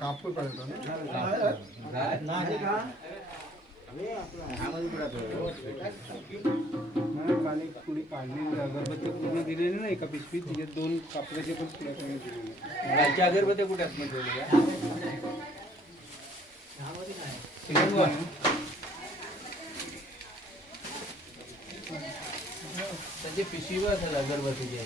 कापूर कुणी काढलेली अगरबत्ती पूर्ण दिलेली नाही एका पिशवीत, तिथे 2 कापडाचे पण पुढ्या दिलेले. अगरबत्ती कुठे त्याची पिशवी असेल अगरबत्तीची.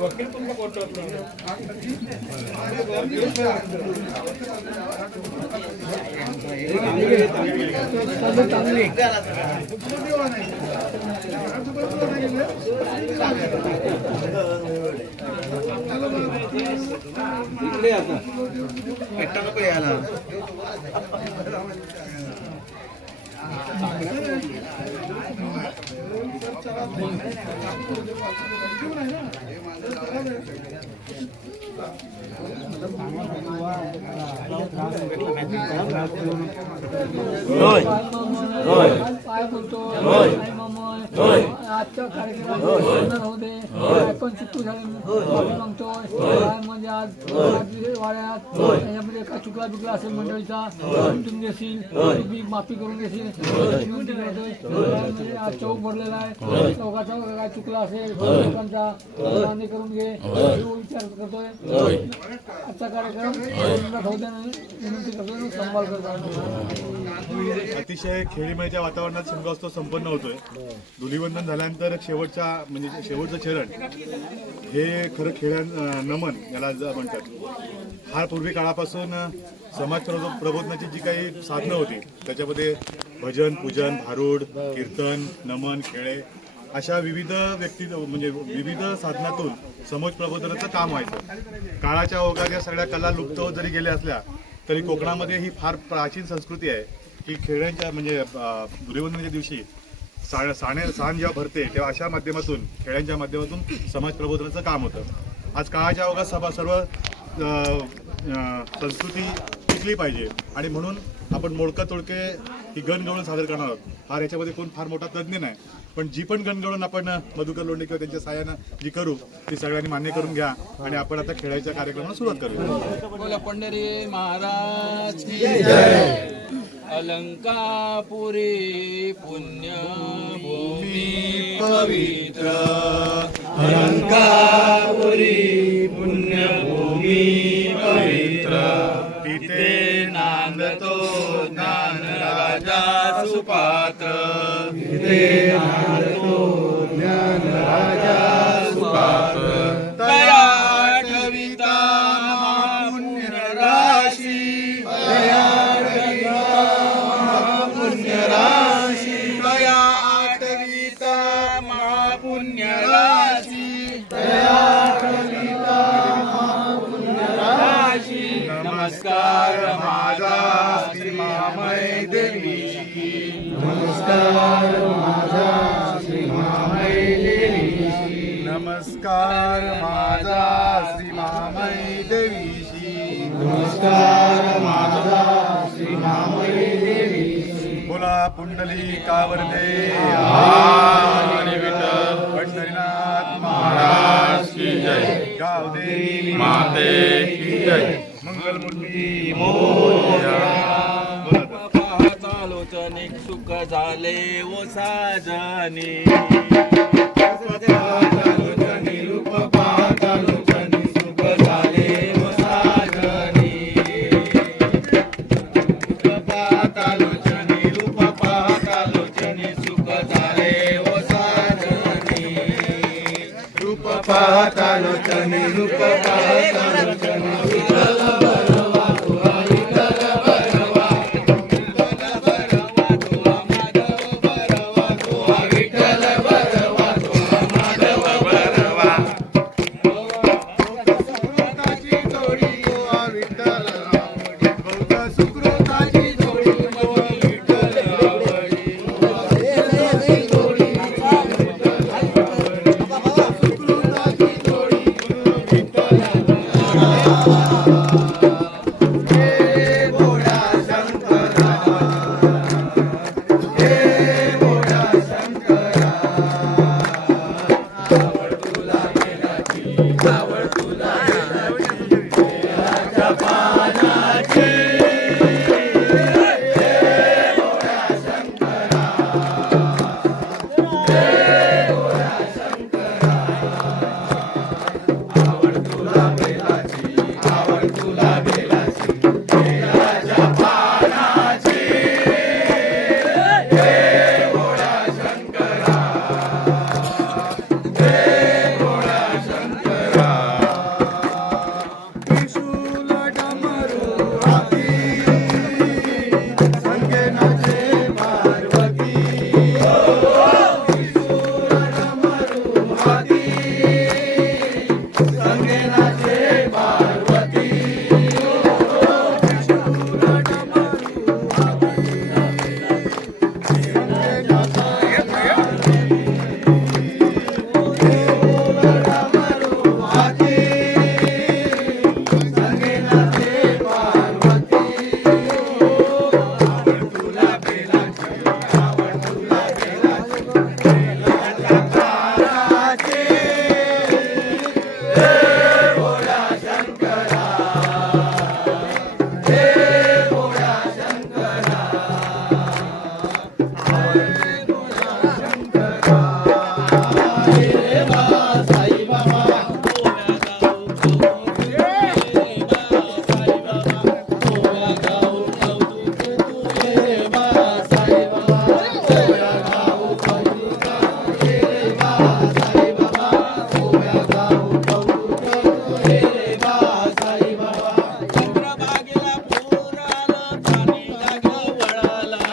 वकील तुमचा कोर्ट इकडे आता एकटा नको यायला. आजच्या कार्यक्रमात होते पण चुकू झाले मागतोय काय म्हणजे आज वाड्यात त्याच्यामध्ये काय चुकला बिकला असेल मंडळीचा तुम्ही देशील तुम्ही माफी करून देशील विनंती करतोय. म्हणजे आज चौक भरलेला आहे, चौकाचा काय चुकला असेल लोकांचा मान्य करून घे विचार करतोय. आजचा कार्यक्रम विनंती करतोय संभाळ करतो. अतिशय खेळीमेळीच्या वातावरणात शिमगोत्सव संपन्न होतोय. धुलीवंदन झाल्यानंतर शेवटचं चरण हे खरं खेळ्या नमन याला म्हणतात. फार पूर्वी काळापासून समाज प्रबोधनाची जी काही साधनं होती त्याच्यामध्ये भजन, पूजन, भारूड, कीर्तन, नमन, खेळे अशा विविध विविध साधनातून समाज प्रबोधनाचं काम व्हायचं. काळाच्या ओघात या सगळ्या कला लुप्त होत जरी गेल्या असल्या तरी कोकणामध्ये ही फार प्राचीन संस्कृती आहे की खेळ्यांच्या धुलीवंदनाच्या दिवशी सांज जेव्हा भरते तेव्हा अशा माध्यमातून खेळ्यांच्या माध्यमातून समाज प्रबोधनाचं काम होतं. आज काळाच्या ओघात सर्व संस्कृती टिकली पाहिजे आणि म्हणून आपण मोडका तोडके ही गणगवळण सादर करणार आहोत. फार याच्यामध्ये कोण फार मोठा तज्ज्ञ नाही, पण जी पण गणगवळण आपण मधुकर लोंढे किंवा त्यांच्या सहाय्यानं जी करू ती सगळ्यांनी मान्य करून घ्या आणि आपण आता खेळायच्या कार्यक्रमाला सुरुवात करूया. बोला पंढरी महाराज की जय. अलंकापुरी पुण्यभूमी पवित्र, अलंकापुरी पुण्यभूमी पवित्र, तिथे नांदतो ज्ञान राजा सुपात्र, तिथे नांदतो ज्ञान राजा सुपात्र, दया ठविता महापुण्य राशी, दया नमस्कार माझा श्री महामाय देवीशी, नमस्कार माझा श्री महामाय देवीशी, नमस्कार माझा श्री महामाय देवीशी, नमस्कार माझा श्री महामाय देवीशी. बोला पुंडली कावरदे आणि विठ्ठल पंढरीनाथ महाराज की जय. गावदेवी माते की जय. मंगलमूर्ती मोरया. लोचने सुख झाले ओ साजनी, रूप पाहता लोचनी सुख झाले ओ साजनी, रूप पाहता लोचनी, रूप पाहता लोचनी सुख झाले ओ साजनी, रूप पाहता लोचनी, रूप पाहता लोचनी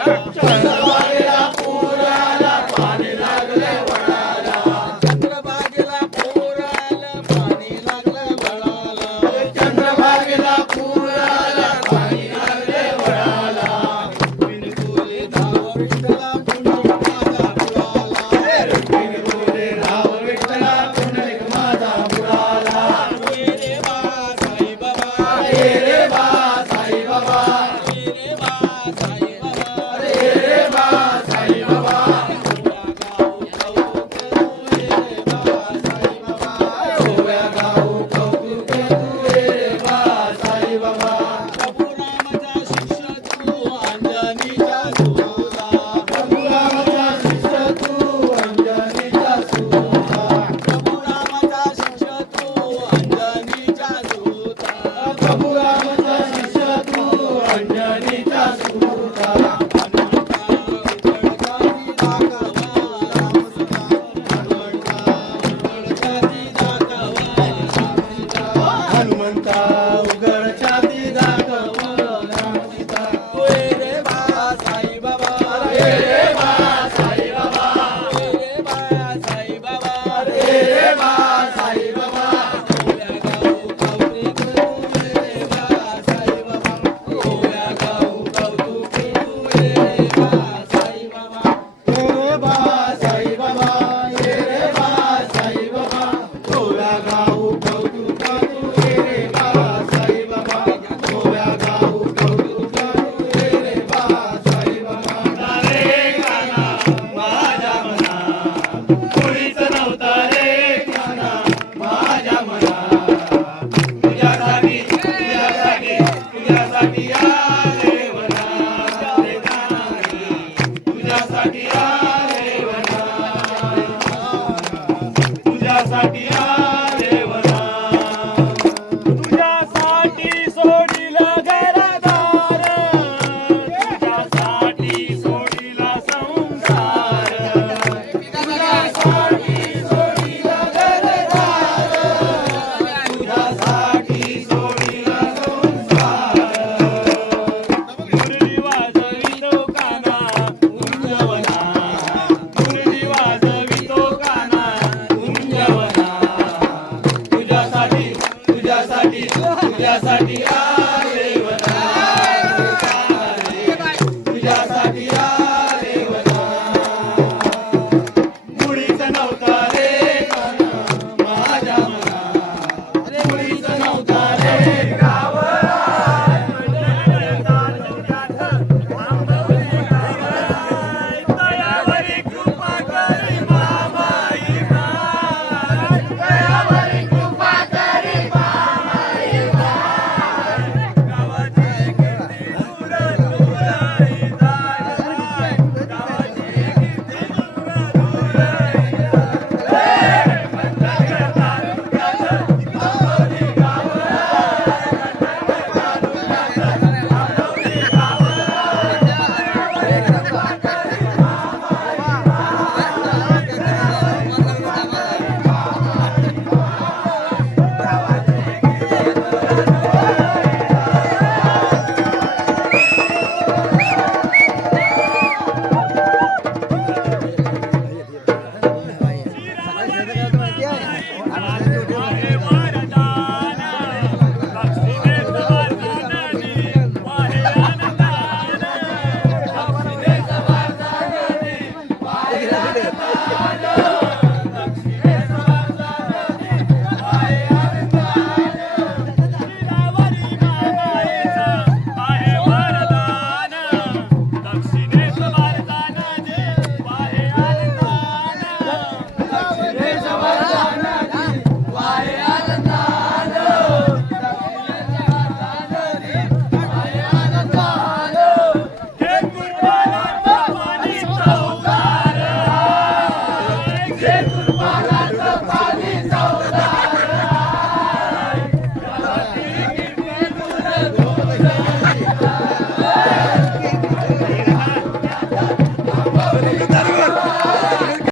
चंद्रभागेला पूर आलं, पाणी लागलं वळाला. चंद्रभागेला पूर आलं, पाणी लागलं वळाला. रुक्मिणी बोले धाव विठ्ठला, पुंडलिक माझा बुडाला. ये रे बा साई बाबा, ये रे बा साई बाबा. प्रभुरामाचा शिष्य तू अंजनीचा सुता. प्रभुरामाचा शिष्य तू अंजनीचा सुता. प्रभुरामाचा शिष्य तू अंजनीचा